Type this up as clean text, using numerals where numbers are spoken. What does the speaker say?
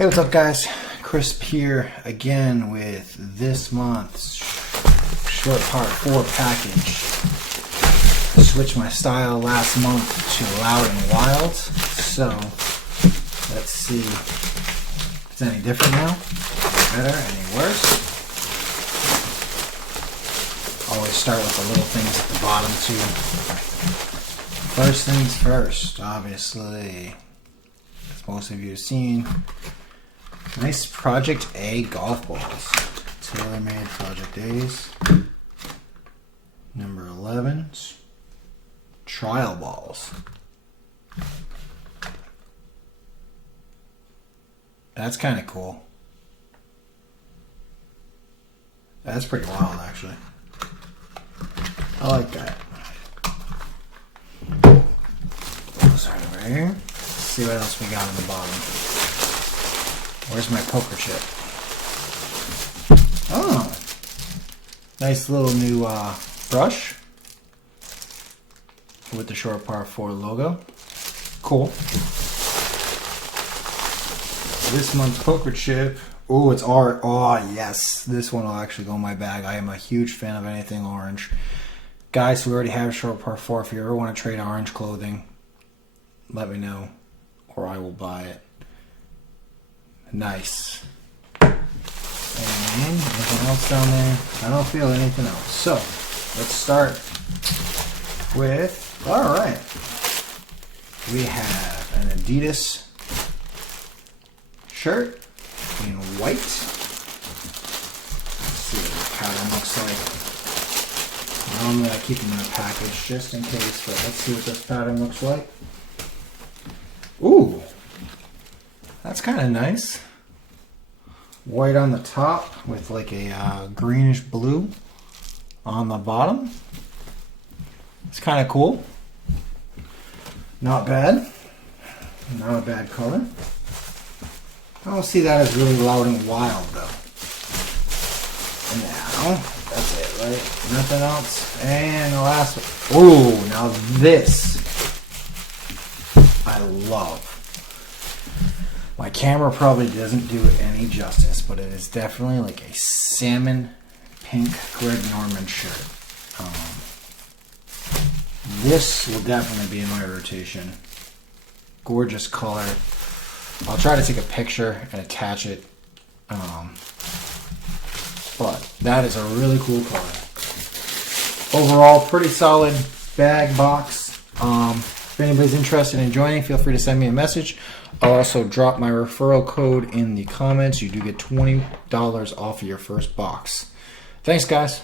Hey, what's up guys? Crisp here again with this month's short part 4 package. Switched my style last month to loud and wild, so let's see if it's any different now, better, any worse. Always start with the little things at the bottom too. First things first, obviously, as most of you have seen, nice Project A golf balls. TaylorMade Project A's. Number 11s. Trial balls. That's kind of cool. That's pretty wild, actually. I like that. Sorry, right here. Let's see what else we got on the bottom. Where's my poker chip? Oh, nice little new brush with the Short Par 4 logo. Cool. This month's poker chip. Oh, it's art. Oh, yes. This one will actually go in my bag. I am a huge fan of anything orange. Guys who already have Short Par 4, if you ever want to trade orange clothing, let me know, or I will buy it. Nice. And anything else down there? I don't feel anything else. So, let's start with, alright. We have an Adidas shirt in white. Let's see what the pattern looks like. Normally I keep them in a package just in case, but let's see what this pattern looks like. Ooh, that's kind of nice. White on the top with like a greenish blue on the bottom. It's kind of cool. Not bad. Not a bad color. I don't see that as really loud and wild though. Now, that's it, right? Nothing else. And the last one. Ooh, now this I love. My camera probably doesn't do it any justice, but it is definitely like a salmon pink Greg Norman shirt. This will definitely be in my rotation. Gorgeous color. I'll try to take a picture and attach it. But that is a really cool color. Overall, pretty solid bag box. If anybody's interested in joining, feel free to send me a message. I'll also drop my referral code in the comments. You do get $20 off of your first box. Thanks, guys.